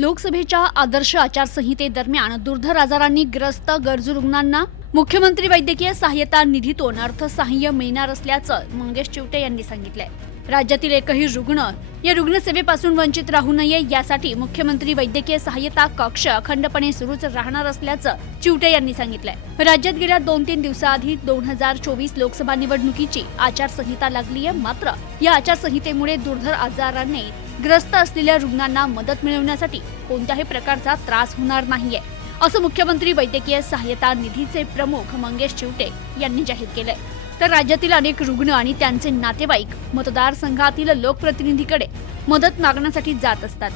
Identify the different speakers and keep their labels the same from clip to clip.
Speaker 1: लोकसभेच्या आदर्श आचारसंहितेदरम्यान दुर्धर आजारांनी ग्रस्त गरजू रुग्णांना मुख्यमंत्री वैद्यकीय सहाय्यता निधीतून अर्थसहाय्य मिळणार असल्याचं मंगेश चिवटे यांनी सांगितलंय. राज्यातील एकही रुग्ण या रुग्णसेवेपासून वंचित राहू नये यासाठी मुख्यमंत्री वैद्यकीय सहाय्यता कक्ष अखंडपणे सुरूच राहणार असल्याचं चिवटे यांनी सांगितलंय. राज्यात गेल्या दोन तीन दिवसाआधी दोन हजार चोवीस लोकसभा निवडणुकीची आचारसंहिता लागली आहे. मात्र या आचारसंहितेमुळे दुर्धर आजाराने ग्रस्त असलेल्या रुग्णांना मदत मिळवण्यासाठी कोणत्याही प्रकारचा त्रास होणार नाहीये असं मुख्यमंत्री वैद्यकीय सहाय्यता निधीचे प्रमुख मंगेश चिवटे यांनी जाहीर केलंय. तर राज्यातील अनेक रुग्ण आणि त्यांचे नातेवाईक मतदारसंघातील लोकप्रतिनिधीकडे मदत मागण्यासाठी जात असतात.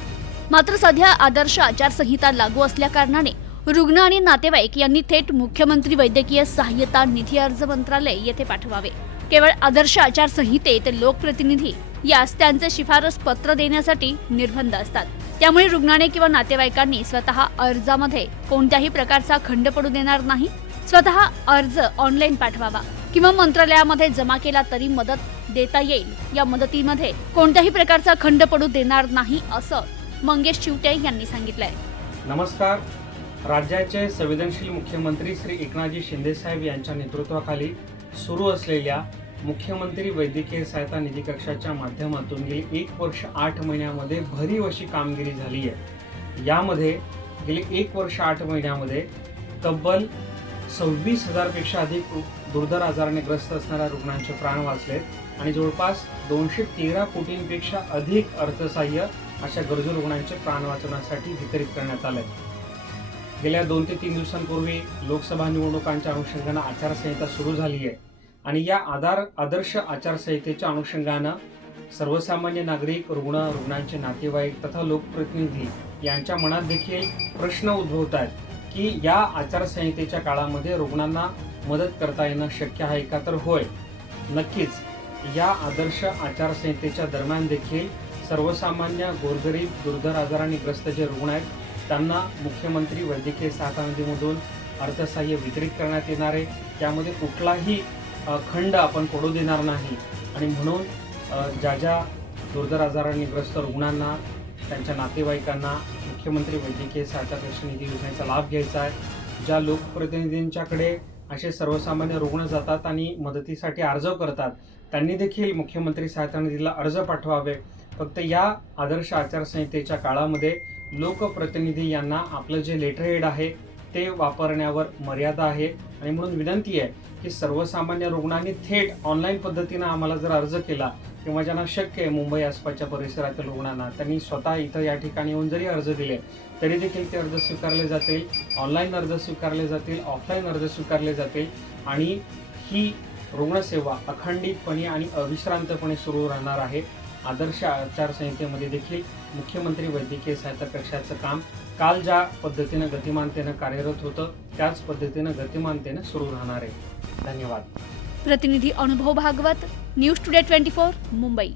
Speaker 1: मात्र सध्या आदर्श आचारसंहिता लागू असल्याकारणाने रुग्ण आणि नातेवाईक यांनी थेट मुख्यमंत्री वैद्यकीय सहाय्यता निधी अर्ज मंत्रालय येथे पाठवावे. केवळ आदर्श आचारसंहितेत लोकप्रतिनिधी यास त्यांचे शिफारस पत्र देण्यासाठी निर्बंध असतात. त्यामुळे रुग्णाने किंवा नातेवाईकांनी स्वतः अर्जामध्ये कोणत्याही प्रकारचा खंड पडू देणार नाही. स्वतः अर्ज ऑनलाईन पाठवावा. किंवा मंत्रालयामध्ये जमा केला तरी मदत देता येईल. या मदतीमध्ये कोणत्याही प्रकारचा खंड पडू देणार नाही असं मंगेश चिवटे यांनी सांगितलंय.
Speaker 2: नमस्कार. राज्याचे संवेदनशील मुख्यमंत्री श्री एकनाथजी शिंदेसाहेब यांच्या नेतृत्वाखाली सुरू असलेल्या मुख्यमंत्री वैद्यकीय सहायता निधी कक्षाच्या माध्यमातून गेली एक वर्ष आठ महिन्यामध्ये भरीव अशी कामगिरी झाली आहे. यामध्ये गेली एक वर्ष आठ महिन्यामध्ये तब्बल सव्वीस हजारपेक्षा अधिक दुर्धर आजाराने ग्रस्त असणाऱ्या रुग्णांचे प्राण वाचलेत. आणि जवळपास दोनशे तेरा कोटींपेक्षा अधिक अर्थसहाय्य अशा गरजू रुग्णांचे प्राण वाचवण्यासाठी वितरित करण्यात आले गेल्या दोन ते तीन दिवसांपूर्वी लोकसभा निवडणुकांच्या अनुषंगानं आचारसंहिता सुरू झाली आहे आणि या आधार आदर्श आचारसंहितेच्या अनुषंगानं सर्वसामान्य नागरिक रुग्ण रुग्णांचे नातेवाईक तथा लोकप्रतिनिधी यांच्या मनात देखील प्रश्न उद्भवत आहेत की या आचारसंहितेच्या काळामध्ये रुग्णांना मदत करता येणं शक्य आहे का? तर होय. नक्कीच. या आदर्श आचारसंहितेच्या दरम्यान देखील सर्वसामान्य गोरगरीब दुर्धर आजाराने ग्रस्त जे रुग्ण आहेत त्यांना मुख्यमंत्री वैद्यकीय सहायता निधीमधून अर्थसहाय्य वितरित करण्यात येणार आहे. त्यामध्ये कुठलाही खंड आपण पडू देणार नाही. आणि म्हणून ज्या ज्या दुर्धर आजाराने ग्रस्त रुग्णांना त्यांच्या नातेवाईकांना मुख्यमंत्री वैद्यकीय सहायता निधी योजनेचा लाभ घ्यायचा आहे ज्या लोकप्रतिनिधींच्याकडे असे सर्वसामान्य रुग्ण जातात आणि मदतीसाठी अर्ज करतात. त्यांनी देखील मुख्यमंत्री सहायता निधीला अर्ज पाठवावे. फक्त या आदर्श आचारसंहितेच्या काळामध्ये लोकप्रतिनिधी यांना आपलं जे लेटरहेड आहे ते वापरण्यावर मर्यादा आहे. आणि म्हणून विनंती आहे की सर्वसामान्य रुग्णांनी थेट ऑनलाईन पद्धतीनं आम्हाला जर अर्ज केला किंवा ज्यांना शक्य आहे मुंबई आसपासच्या परिसरातील रुग्णांना त्यांनी स्वतः इथं या ठिकाणी येऊन जरी अर्ज दिले तरी देखील ते अर्ज स्वीकारले जातील. ऑनलाईन अर्ज स्वीकारले जातील ऑफलाईन अर्ज स्वीकारले जातील. आणि ही रुग्णसेवा अखंडितपणे आणि अविश्रांतपणे सुरू राहणार आहे. आदर्श आचारसंहितेमध्ये देखील मुख्यमंत्री वैद्यकीय सहायता कक्षाचं काम काल ज्या पद्धतीनं गतिमानतेनं कार्यरत होतं त्याच पद्धतीनं गतिमानतेनं सुरू राहणार आहे. धन्यवाद.
Speaker 1: प्रतिनिधी Anubhav Bhagwat news today twenty four Mumbai.